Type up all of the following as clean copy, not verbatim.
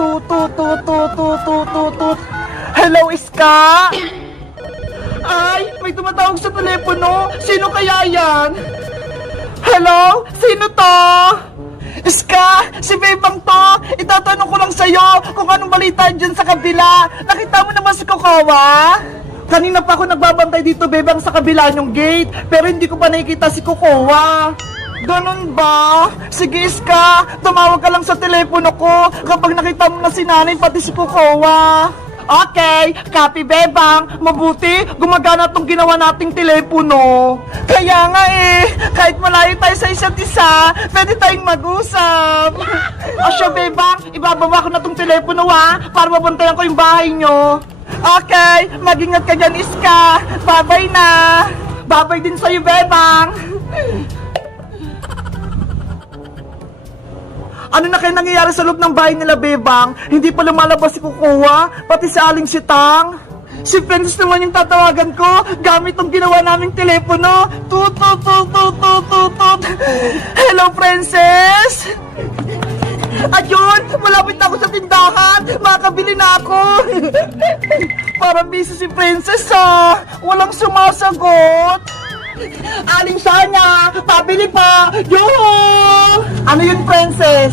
Tut, tut, tut, tut, tut, tut, tut, tut. Hello, Iska? Ay, may tumatawag sa telepono. Sino kaya yan? Hello? Sino to? Iska, si Bebang to. Itatanong ko lang sa'yo kung anong balita dyan sa kabila. Nakita mo naman si Kokawa? Kanina pa ako nagbabantay dito, Bebang, sa kabila yung gate. Pero hindi ko pa nakikita si Kokawa. Ganun ba? Sige, Iska, tumawag ka lang sa telepono ko kapag nakita mo na si nanay pati si Kokawa. Okay, copy, Bebang. Mabuti, gumagana tong ginawa nating telepono. Kaya nga kahit malayo tayo sa isa't isa, pwede tayong mag-usap. O siya, Bebang, ibababa ko na tong telepono para mabantayan ko yung bahay nyo. Okay, mag-ingat ka dyan, Iska. Bye-bye na. Bye-bye din sa'yo, Bebang. Ano na kaya nangyayari sa loob ng bahay nila, Bebang? Hindi pa lumalabas si Kukuha, pati si Aling Sitang. Si Princess naman yung tatawagan ko gamit tong ginawa naming telepono. Tut, tut, tut, tut, tut, tut, tut. Hello, Princess! Ayun! Malapit na ako sa tindahan! Makakabili na ako! Parang busy si Princess, walang sumasagot. Aling Sonia, pabili pa! Yoo! Ano yun, Princess?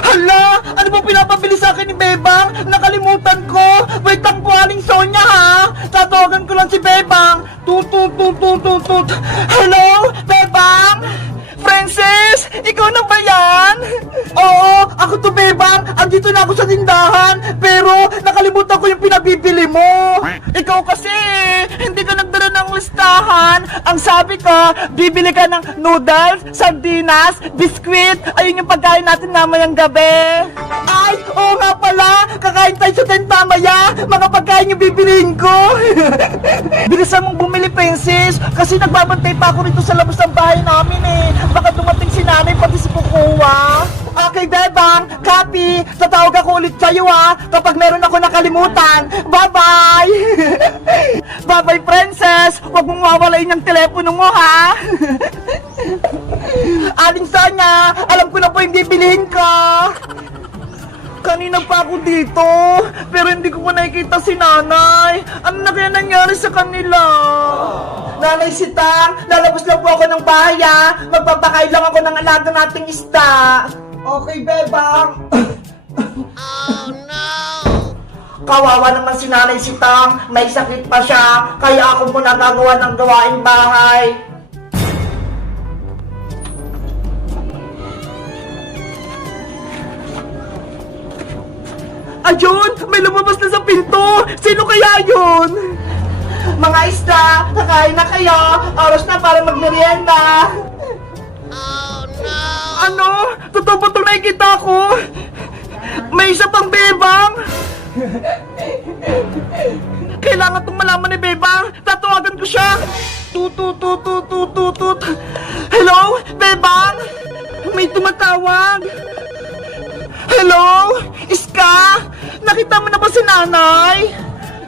Hala! Ano ba pinapabili sa akin ni Bebang? Nakalimutan ko! Wait lang po, Aling Sonia, ha? Tatawagan ko lang si Bebang! Tut, tut, tut, tut, tut, tut. Hello? Bebang? Princess? Ikaw na ba yan? Oo, ako to, Bebang. Andito na ako sa tindahan. Pero nakalimutan ko yung pinabibili mo. Ikaw kasi, hindi ka nagdala ng listahan. Ang sabi ko, bibili ka ng noodles, sardinas, biskwit. Ayun yung pagkain natin mamayang gabi. Ay, oo nga pala. Kakain tayo sa tent mamaya. Mga pagkain yung bibiliin ko. Bilisan mong bumili, Princess. Kasi nagbabantay pa ako rito sa labas ng bahay namin Baka dumating si nanay pati si Kukuha. Okay, Bebang, copy. Tatawag ako ulit sa'yo kapag meron ako nakalimutan. Bye-bye! Bye-bye, Princess! Huwag mong mawalain yung telepono mo, ha? Aling Sonia, alam ko na po yung bibilihin ko. Kanina pa ako dito, pero hindi ko pa nakikita si nanay. Ano na kaya nangyari sa kanila? Nanay Sitang, lalabas lang po ako ng bahay Magpapakain lang ako ng alaga nating isda. Okay, Bebang. Oh no! Kawawa naman si Nanay Sitang, may sakit pa siya, kaya ako muna gagawa ng gawaing bahay. Ayun! May lumabas na sa pinto! Sino kaya yun? Mga isda, kakain na kayo! Oras na para magmerienda! Oh no! Ano? Totoo ba itong nakikita ko? May isa pang Bebang! Kailangan itong malaman ni Bebang! Tatawagan ko siya! Tut, tut, tut, tut, tut, tut, tut. Hello? Bebang? May tumatawag! Hello? Iska? Nakita mo na ba si nanay?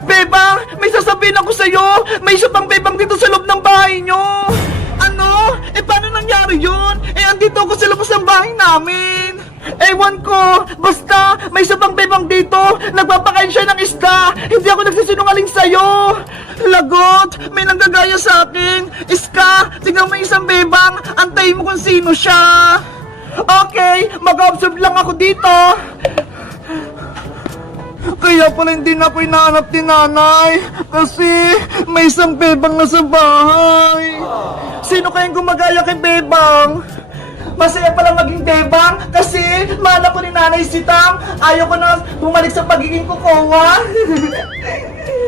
Bebang, may sasabihin ako sa'yo. May isa pang Bebang dito sa loob ng bahay nyo. Ano? Paano nangyari yun? Andito ako sa labas ng bahay namin. Ewan ko. Basta, may isa pang Bebang dito. Nagpapakain siya ng isda. Hindi ako nagsisinungaling sa'yo. Lagot, may nanggagaya sa akin. Iska, tignan mo yung isang Bebang. Antayin mo kung sino siya. Okay, mag-observe lang ako dito. Kaya pala hindi na ako hinahanap ni nanay. Kasi may isang Bebang na sa bahay. Sino kayang gumagaya kay Bebang? Masaya pala maging Bebang kasi mahal ako ni Nanay Sitang. Ayaw ko na bumalik sa pagiging Kukuha.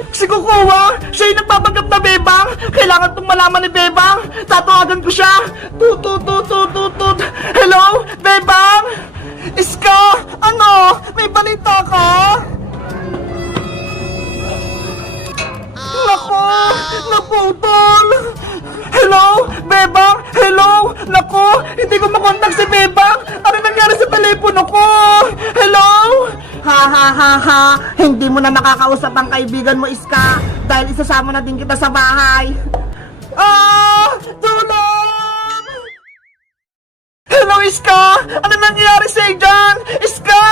Si Kukuha, siya yung nagpapanggap na Bebang. Kailangan itong malaman ni Bebang. Tatawagan ko siya. Tut, tut, tut, tut, tut, tut. Hello, Bebang? Iska, ano? May balita ka? Nako, naputol. Hello, Bebang? Hello? Nako, hindi ko makontak si Bebang. Ano nangyari sa telepono ko? Hello? Ha ha ha ha, hindi mo na makakausap ang kaibigan mo, Iska, dahil isasama na din kita sa bahay. Tulong! Hello, Iska! Ano nangyayari sa'yo dyan? Iska!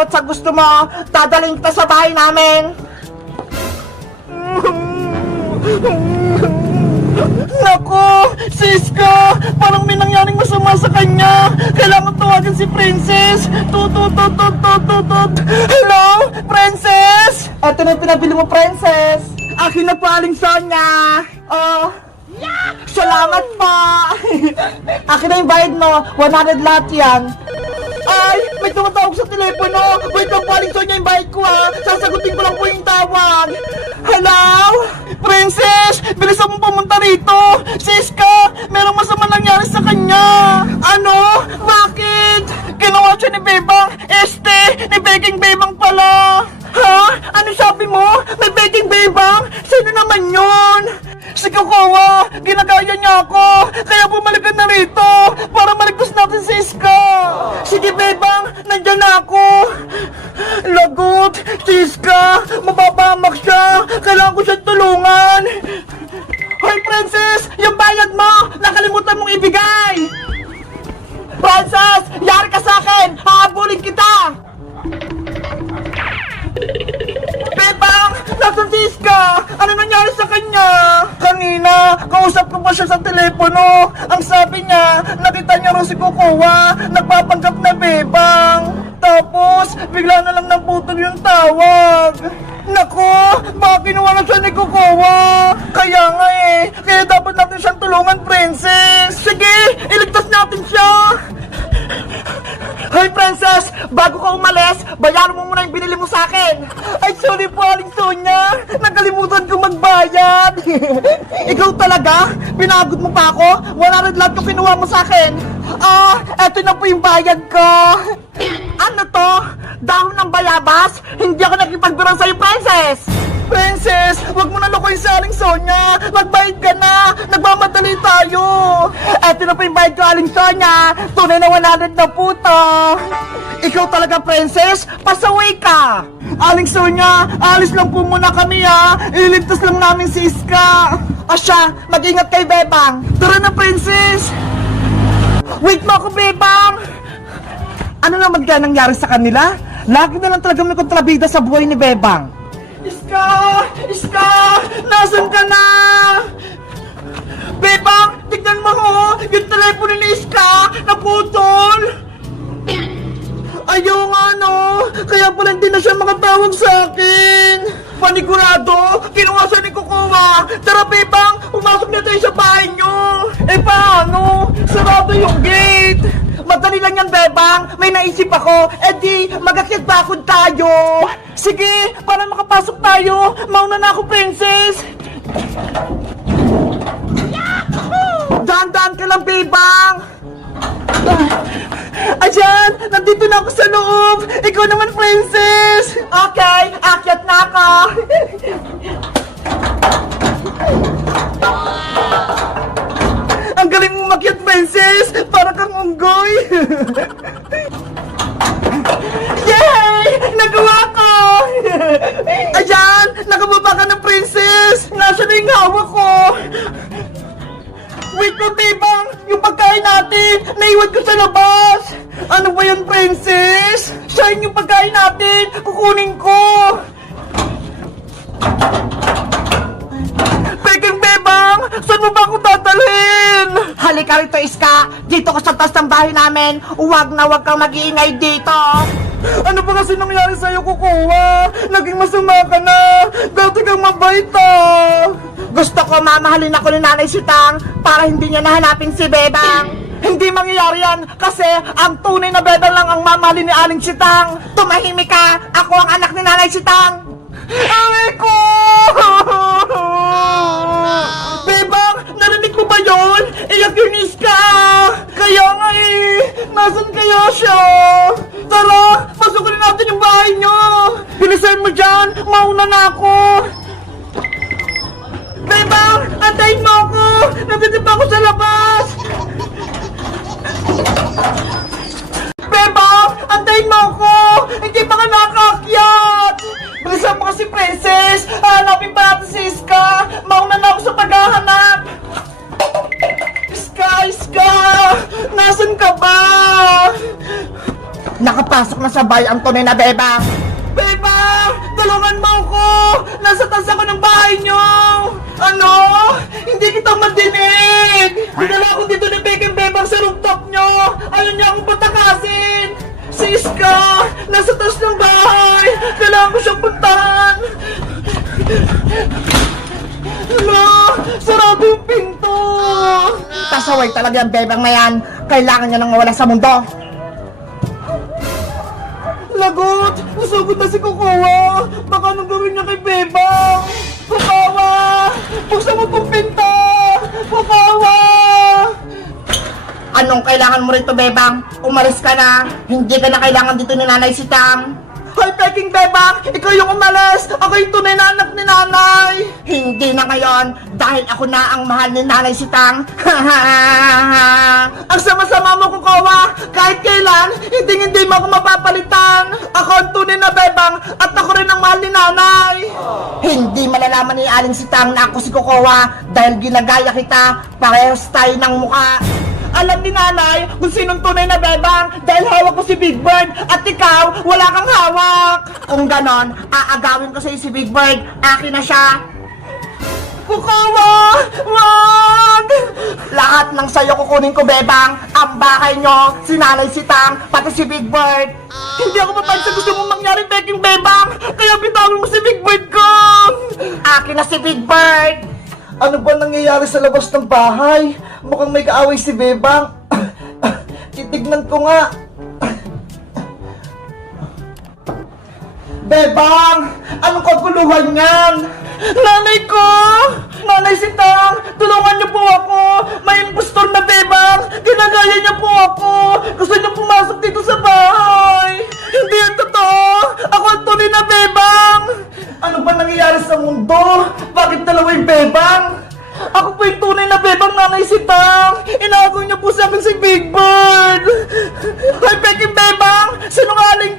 sa'yo at sa gusto mo, dadaling kita sa bahay namin. Naku, Siska, parang may nangyaring masama sa kanya. Kailangan tawagan si Princess. Tut. Hello, Princess? Eto na yung pinabili mo, Princess. Akin na po, Aling Sonia. Oh, salamat po. Akin na yung bayad mo, 100 lahat yan. Ay, may tumatawag sa telepono. Wait lang po, Aling Sonia, yung bayad ko ha. Sasagutin ko lang po yung tawag. Hello? Princess, bilisan mo pumunta rito. Siska, merong masama nangyari sa kanya. Ano? Bakit? Ginawa siya ni Bebang. Ni Beking Bebang pala. Ha? Ano sabi mo? May Beking Bebang? Sino naman yun? Si Kokowa, ginagaya niya ako. Kaya bumalik ka na rito para maligtas natin si Iska. Sige, Bebang, nandyan na ako. Lagot, si Iska, mababamak siya. Kailangan ko siyang tulungan. Hoy, Princess, yung bayad mo, nakalimutan mong ibigay. Princess, yari ka sa akin. Hahabulin kita. Bebang, nasan si Iska? Ano nangyari sa kanya? Kanina, kausap ko pa siya sa telepono. Ang sabi niya, nakita niya raw si Kokowa, nagpapanggap na Bebang. Tapos, bigla na lang naputol yung tawag. Naku, baka kinuha na siya ni Kokowa. Kaya nga kaya dapat natin siyang tulungan, Princess. Sige, iligtas natin siya. Hoy, Princess! Bago ka umalis, bayaran mo muna yung binili mo sa akin! Ay, sorry po, Aling Sonia! Nakalimutan ko magbayad! Ikaw talaga? Pinagod mo pa ako? 100 lahat ko kinuha mo sa akin! Eto na po yung bayad ko! Ano to? Dahon ng bayabas? Hindi ako nakipagbirang sa'yo, Princess! Princess, wag mo na lokohin si Aling Sonia! Magbayad ka na! Nagmamadali tayo! Eto na po yung bayad ko, Aling Sonia! Tunay na 100 na po to! Ikaw talaga, Princess! Pasaway ka! Aling Sonia, alis lang po muna kami ha! Iligtas lang namin si Iska! Asya, mag-ingat kay Bebang! Tara na, Princess! Wait mo ako, Bebang! Ano naman kaya nangyari sa kanila? Lagi na lang talaga may kontrabida sa buhay ni Bebang! Iska! Iska! Nasaan ka na? Bebang! Tignan mo ho! Yung telepono ni Iska! Naputol! Ayaw nga no! Kaya pala hindi na siya makatawag sa akin! Panigurado! Kinuha siya ni Kokowa! Tara, Bebang! Pumasok na tayo sa bahay nyo! Paano? Sarado yung gate! Madali lang yan, Bebang! May naisip ako! Di, mag-akyat bakod tayo! Sige! Para makapasok tayo! Mauna na ako, Princess! Dahan-dahan ka lang, Bebang! Ayan! Nandito na ako sa loob! Ikaw naman, Princess! Okay! Akyat na ako! Ang galing mo makyat, Princess! Para kang unggoy! Yay! Nagawa ko! Ayan! Nakababa ka ng Princess! Nasaan na yung hawak ko? Wait na, Bebang! Yung pagkain natin! Naiwan ko sa labas! Ano ba yun, Princess? Saan yung pagkain natin? Kukunin ko! Peking Bebang! Saan mo ba ako dadalhin? Halika rito, Iska! Dito ka sa taas ng bahay namin! Huwag na huwag kang mag-iingay dito! Ano ba kasi nangyari sa'yo, Kokowa? Naging masama ka na! Dati kang mabait Gusto ko mamahalin ako ni Nanay Sitang para hindi niya nahanapin si Bebang! Hindi mangyayari yan kasi ang tunay na Bebang lang ang mamahalin ni Aling Sitang! Tumahimik ka! Ako ang anak ni Nanay Sitang! Aray ko! Bebang, narinig mo ba yun? Iyak yung Iska! Kaya nga nasan kaya siya? Tara, pasukin natin yung bahay nyo! Bilisan mo dyan, mauna na ako! Bebang, antayin mo ako! Nandito pa ako sa labas! Bebang, antayin mo ako! Hindi pa ka nakaakyat! Bilisan mo kasi, Princess! Hanapin pa natin si Iska! Mauna na ako sa paghahanap! Iska! Iska! Nasaan ka ba? Papasok na sa bahay ang tunay na bebang. Bebang! Tulungan mo ako! Nasa taas ako ng bahay nyo! Ano? Hindi kita madinig! Dinala ako dito ni Peking Bebang sa rooftop nyo! Ayaw niya akong patakasin! Si Iska! Nasa taas ng bahay! Kailangan ko siyang puntahan! Hala! Sarado yung pinto! Pasaway talaga ang bebang na yan. Kailangan niya nang mawala sa mundo. Lagot! Nasugod na si Kukawa! Baka anong gawin niya kay Bebang? Kukawa! Buksan mo tong pinto! Kukawa! Anong kailangan mo rito, bebang? Umalis ka na. Hindi ka na kailangan dito ni Nanay Sitang. Hoy, Peking Bebang! Ikaw yung umalis! Ako yung tunay na anak ni Nanay! Hindi na ngayon, dahil ako na ang mahal ni Nanay Sitang. Ang sama-sama mo, Kukawa! Kahit kailan, hindi mo ako mapapalitan! Ako ang tunay na Bebang at ako rin ang mahal ni Nanay! Hindi malalaman ni Aling Sitang na ako si Kukawa dahil ginagaya kita, parehas tayo ng mukha. Alam ni Nanay kung sinong tunay na Bebang dahil hawak ko si Big Bird at ikaw, wala kang hawak! Kung ganon, aagawin ko sa'yo si Big Bird. Akin na siya. Kukawa! Wag! Lahat ng sayo kukunin ko, bebang. Ang bahay nyo, si Nanay Sitang, pati si Big Bird. Hindi ako papayag sa gusto mong mangyari, Peking Bebang! Kaya bitawin mo si Big Bird ko! Akin na si Big Bird. Ano ba nangyayari sa labas ng bahay? Mukhang may kaaway si Bebang. Titignan ko nga. Bebang! Anong kaguluhan yan? Nanay ko! Nanay Sitang! Tulungan niyo po ako! May impostor na Bebang! Ginagaya niya po ako! Gusto niya pumasok dito sa bahay! Hindi yan totoo! Ako ang tunay na Bebang! Ano ba nangyayari sa mundo? Bakit dalawa yung Bebang? Ako po yung tunay na Bebang, Nanay Sitang! Inagaw niya po sa akin si Big Bird! Hoy, Peking Bebang! Sinungaling